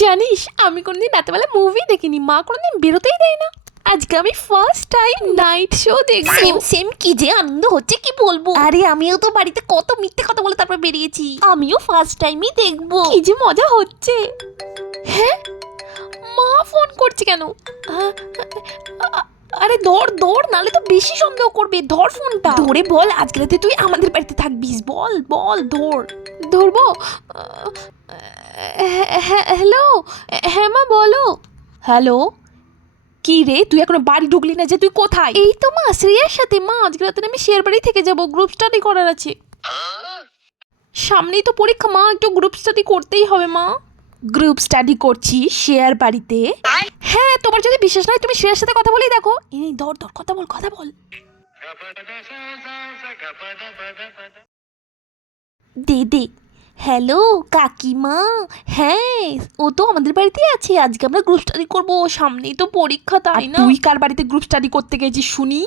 জানিস আমি কোনোদিন রাতেবেলা মুভি দেখিনি, মা কোনোদিন বেরোতেই দেয় না। আজকে আমি ফার্স্ট টাইম নাইট শো দেখবো। সেম সেম, কি যে আনন্দ হচ্ছে কি বলবো। আরে আমিও তো বাড়িতে কত মিথ্যে কথা বলে তারপর বেরিয়েছি, আমিও ফার্স্ট টাইমই দেখবো। কি যে মজা হচ্ছে। হ্যাঁ, মা ফোন করছে কেন? আরে ধর ধর, নালে তো বেশি সন্দেহ করবে। ধর ফোনটা। ধরে বল, আজকে রাতে তুই আমাদের বাড়িতে থাকবিস, বল বল ধর। ধরবো? হ্যালো, হ্যাঁ মা বলো। হ্যালো, কি রে তুই এখনো বাড়ি ঢুকলি না যে, তুই কোথায়? এই তো মা, শ্রেয়ার সাথে। মা আজকে রাতে আমি শেয়ার বাড়ি থেকে যাবো, গ্রুপ স্টাডি করার আছে। সামনেই তো পরীক্ষা মা, একটু গ্রুপ স্টাডি করতেই হবে মা। গ্রুপ স্টাডি করছিস শেয়ার বাড়িতে? হ্যাঁ, তোমার যদি বিশ্বাস নয় তুমি শ্রেয়ার সাথে কথা বলেই দেখো। এই ধর ধর, কথা বল কথা বল। দে দে। হ্যালো কাকিমা, হ্যাঁ ও তো আমাদের বাড়িতেই আছে, আজকে আমরা গ্রুপ স্টাডি করবো, সামনেই তো পরীক্ষা, তাই না? তুই কার বাড়িতে গ্রুপ স্টাডি করতে গেছিস শুনি?